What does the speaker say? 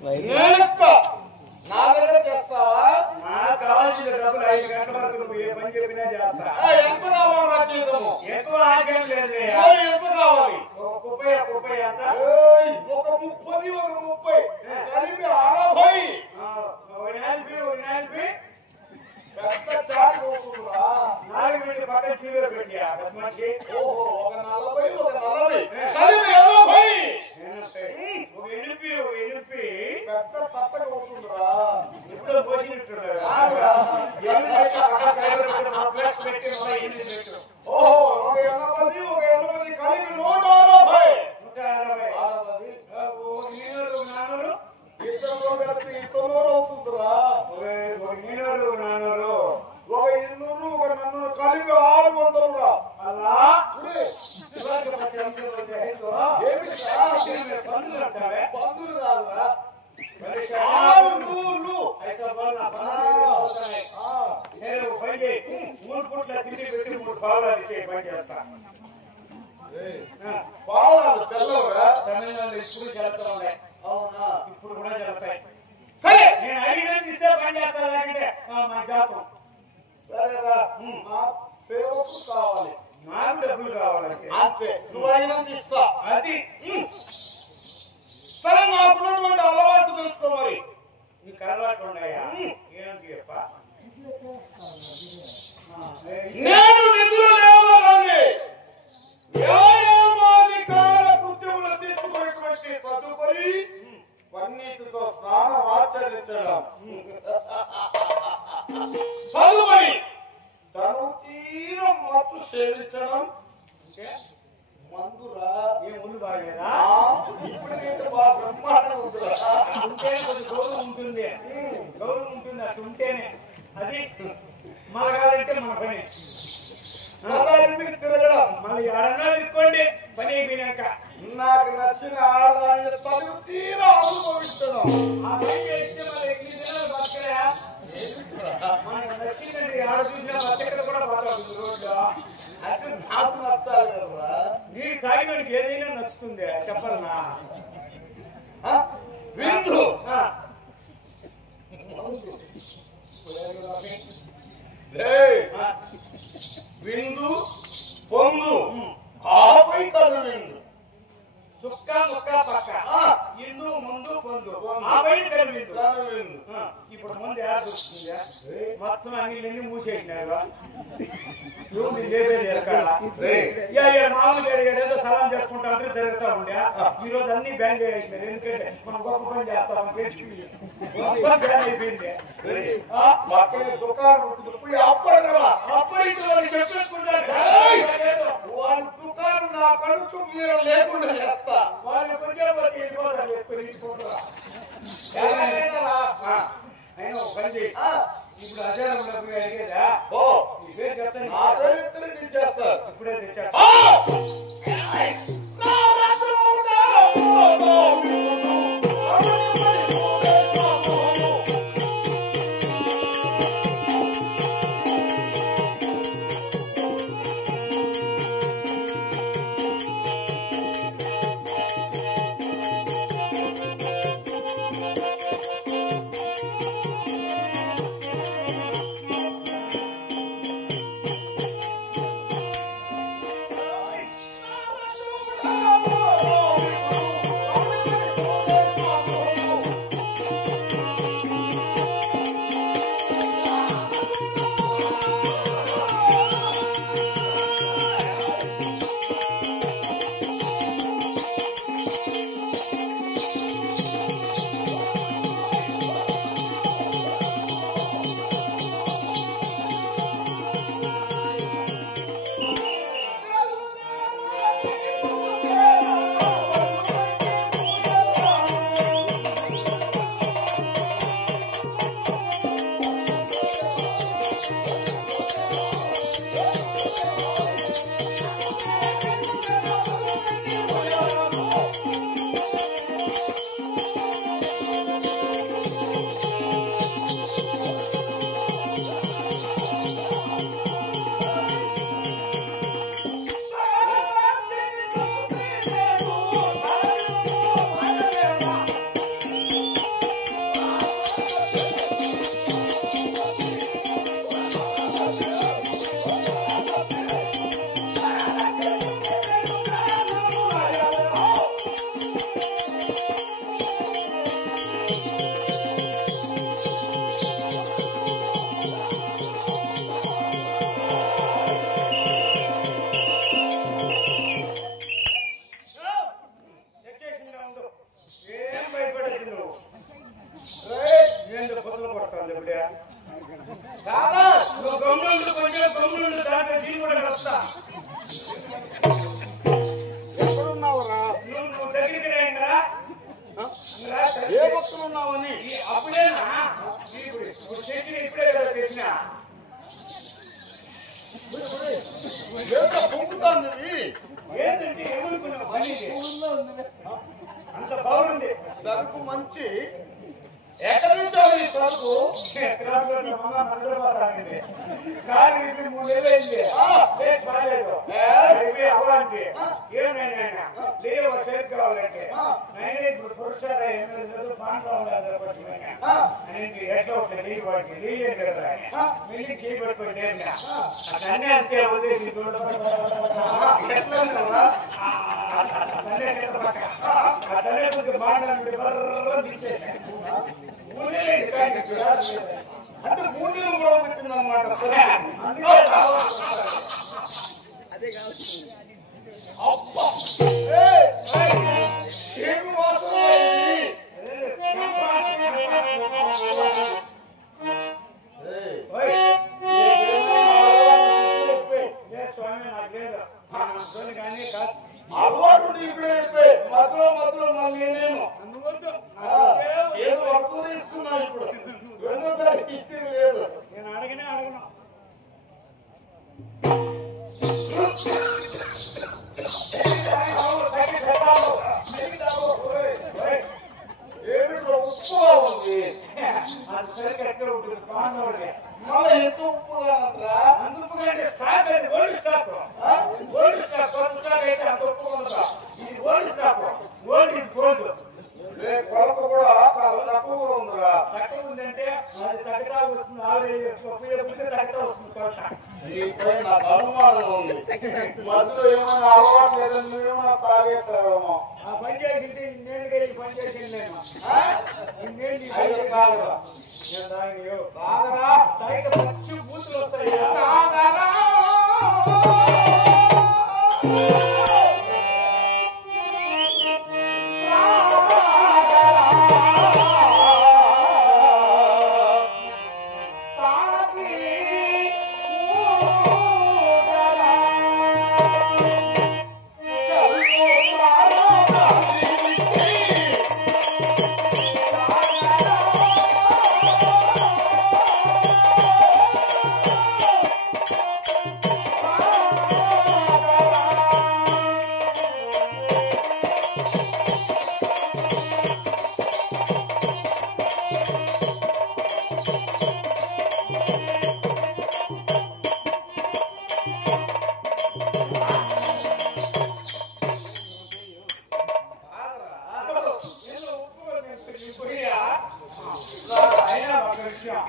నా దగ్గర చేస్తావా? నాకు కావాల్సిన డబ్బులు 5 గంటల వరకు నువ్వు ఏ పని చెప్పినా చేస్తా. ఎంత కావాలి నా జీతము? ఎక్కువ ఆశయం లేదు. ఎంత కావాలి? ఒక 30 ఎంత? ఒక 30 కలిపి 60. పెద్ద చాటు అవుతుందా? 4 మినిట్ల పక్కన జీవో పెట్టి మనిషి. ఓహో, ఒక 40 కలిపి 80. ఒక ఎనిపి పెద్ద తప్పక అవుతుందిరా. ఎప్పుడో పోసినట్టున్నాడు. ఓహో, ఒక 80 కలిపి 160. 160. ఇద్దరు కలిపి 200 అవుతుందిరా. ఒక 400. ఒక 200 ఒక 400 కలిపి 600 రా. అలా పందులు కాదురా, 3 పూట్ల తిండి పెట్టి 3 పావులాలు ఇచ్చే పని చేస్తా. పావులాలు చల్లవురా. తమిళనాడు ఇప్పుడు చేస్తా ఉన్నాయి. అవునా? ఇప్పుడు కూడా చేస్తాయి. సరే, నేను అడిగినంత ఇస్తే పని చేస్తాను. లేకంటే మా జాతం. సరేరా, నా సేవకు కావాలి. నాకు డబ్బులు కావాలంటే అంతే, నువ్వు అడిగినంత ఇస్తా. అది. సరే, నాకున్నటువంటి అలవాటు తెలుసుకో. మరి నీకు అలవాట్లు ఉన్నాయా? ఏంటి చెప్ప? నేను నిధులు లేవగానే వ్యాయామాధికార కృత్యములు తీర్చుకున్నటువంటి తదుపరి పన్నీటితో స్నానం ఆచరించడం, తదుపరి తను తీర మత్తు సేవించడం. మందురా, ఏ ముందు బాగలేదా? ఇప్పటికైతే బాగా బ్రహ్మాండంగా ఉందిరా. ఉంటే కొంచెం గౌరవం ఉంటుంది. గౌరవం ఉంటుంది. అటు ఉంటేనే అది. మలగాలంటే మన పని. మగారింటికి తిరగడం. మళ్ళీ ఏడన్నా తిరుక్కోండి పని అయిపోయినాక. నాకు నచ్చిన ఆడదాన్ని తను తీర అనుభవించడం. ఆ పని చేస్తే మళ్ళీ ఎన్ని దినాలు బతకరా? మనకు నచ్చిందండి. ఆడ చూసినా బతకలు కూడా బతకదు రోడ్లో. అంటే నాకు నచ్చాలి కదరా. నీకు తాగినోడికి ఏదైనా నచ్చుతుంది చెప్పాలన్నా. విందు విందు పొందు, ఆపై కళ్ళు విందు. చుక్క ముక్క పక్క ఇందు ముందు పొందు ఆపై కళ్ళు విందు. ఇప్పుడు ముందు ఎలా చూస్తుందా? మొత్తం అన్ని మూసేసినారు. ఎవరు లేవేది ఎక్కడ మామూలుగా ఏదో సలాం చేసుకుంటా ఉంటే జరుగుతా ఉండే. ఈ రోజు అన్ని బ్యాన్ చేసేసినారు. ఎందుకంటే మనం గొప్ప పని చేస్తాం. బ్యాన్ అయిపోయింది. దుకాణం పోయి అప్పడగరా. అప్పటి వాళ్ళు చెప్పేసుకుంటారు. వాళ్ళ దుకాణం నా కడుచు మీరు లేకుండా చేస్తా. వాళ్ళు కొంచెం వెళ్ళిపోతారు. అయినా పని చేయి. ఇప్పుడు అజారం అడిగేదా? ఓ, ఈ పేరు చెప్తాను. నా పేరు నేను చేస్తాను. ఇప్పుడే తెచ్చేస్తా. నా భక్తులు ఉన్నామని. అప్పుడేనా ఇప్పుడు తెచ్చిన ఇప్పుడే కదా తెచ్చిన పొంగుతాంది ఏంటంటే ఏమనుకున్నావు పని అంత బాగుంది. సరుకు మంచి. ఎక్కడి నుంచో ఈ సరుకు కారు ఇంటి 3 నెలలు అయింది బాగాలేదు అవ్వాలంటే ఏమైనా లేవు సేపు కావాలంటే నేను ఇప్పుడు పురుషారా ఏమైనా ఎట్లా ఉంటాయి నీళ్ళు పట్టి నీళ్ళు కదా మిల్లి చేయబడిపోయి లేదు అన్నీ అంతే వదిలేసి అతనే కొంచెం మాట్లాడి దించేసాను. అంటే 3 నెలలు కూడా పెట్టిందన్నమాట. అదే కావచ్చు. ఏమి వాసన అలవాటు ఇప్పుడే మధ్యలో మధ్యలో మళ్ళీ నేను ఏదో వస్తువులు ఇస్తున్నా. ఇప్పుడు రెండోసారి ఇచ్చేది లేదు. నేను అడగను ఏమిటో ఉప్పుగా ఉంది. అది సరిగ్గా ఎక్కడ ఉంటుంది బాగుంది. మళ్ళీ ఎంత ఉప్పుగా ఉందా? అందుకంటే స్టాక్ అది ఓల్డ్ స్టాక్ కొత్త స్టాక్ అయితే అంత ఉప్పు ఉందా? ఇది old stock. Old is gold. కొలత కూడా చాలా తక్కువగా ఉందిరా. తక్కువ ఉందంటే అది తగ్గదా వస్తుంది. ఉపయోగిస్తే తగ్గదా వస్తుంది కొలత. నీపై నాకు అనుమానం ఉంది. మధ్యలో ఏమైనా అలవాటు లేదని నువ్వేమైనా తాగేస్తావేమో. ఆ పని చేసింటే ఇన్నేళ్ళుగా ఈ పని చేసింది నేను. ఇన్నేళ్ళు ఈ పని అయితే చేసింది. తాగరా. నేను తాగను. తాగరా. తాగితే మంచి బూతులు వస్తాయి. తాగరా. అయినా ఒక విషయం